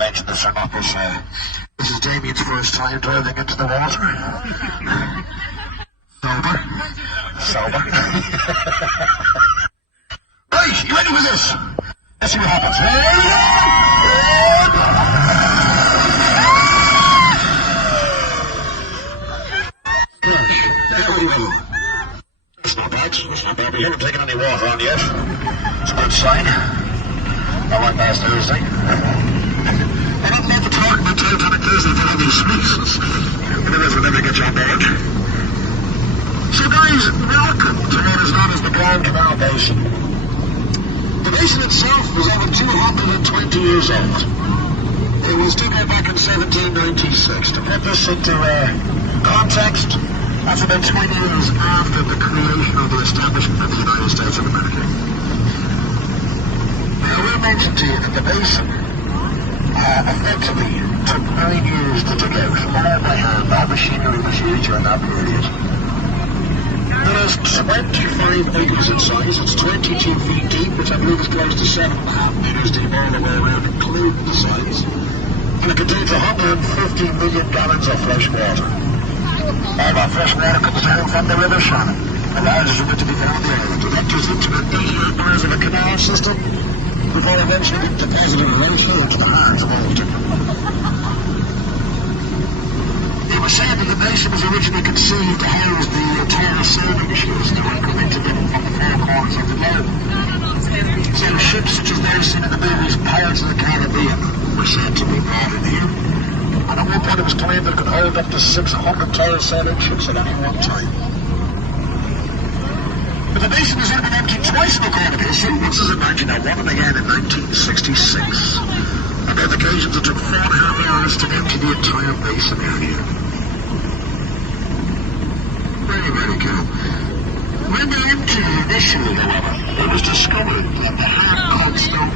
mention this or not, but this is Damien's first time diving into the water. Sober. Right, you ready for this? Let's see what happens. There we go. It's not bad. It's not bad. We haven't taken any water on yet. It's a good sign. I went last Thursday. I don't love to talk about Titanic Thursday for all these species. Otherwise we'll never get you on board. So guys, welcome to what is known as the Grand Canal Basin. The basin itself was over 220 years old. It was dug out back in 1796. To put this into context, that's about 20 years after the creation of the establishment of the United States of America. Now, we mentioned to you that the basin effectively took 9 years to dig out, all by hand. No machinery was used during that period. It is 25 acres in size. It's 22 feet deep, which I believe is close to 7.5 meters deep all the way around, including the sides. And it contains 150 million gallons of fresh water. All that fresh water comes down from the River Shannon, the largest river to be found on the island. It enters into the 88 miles of a canal system before eventually being deposited right here into the heart of Alton. It was said that the basin was originally conceived to house the entire sailing ships that were coming to them from the four corners of the globe. So ships such as those seen in the movies Pirates of the Caribbean were said to be brought in here. And at one point it was claimed that it could hold up to 600 tall sailing ships at any one time. But the basin has only been emptied twice in recorded history. Once as in 1901 and again in 1966. On both occasions it took 4.5 hours to empty the entire basin area. Very, very cool. When they emptied it initially, however, it was discovered that the hard-cut stone